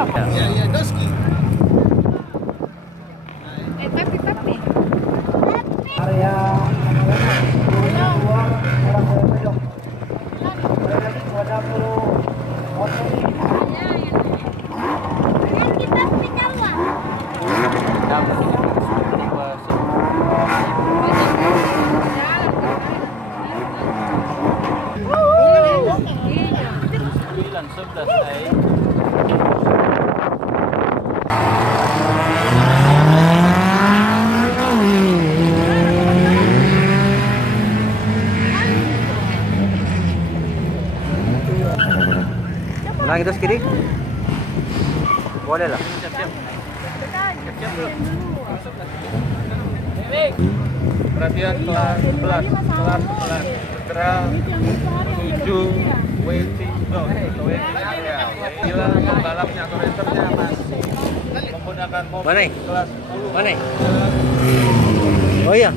Iya, iya, doski. Tapi. Area keluar orang Boyolali. Lagi 20 motor ini. Kita dikawal. Ulang itu kiri. Boleh lah. Perhatian kelas. Segera menuju waiting area. Bila pembalapnya atau racernya masih menggunakan mobil Mana? kelas 10. Mana? Oh iya.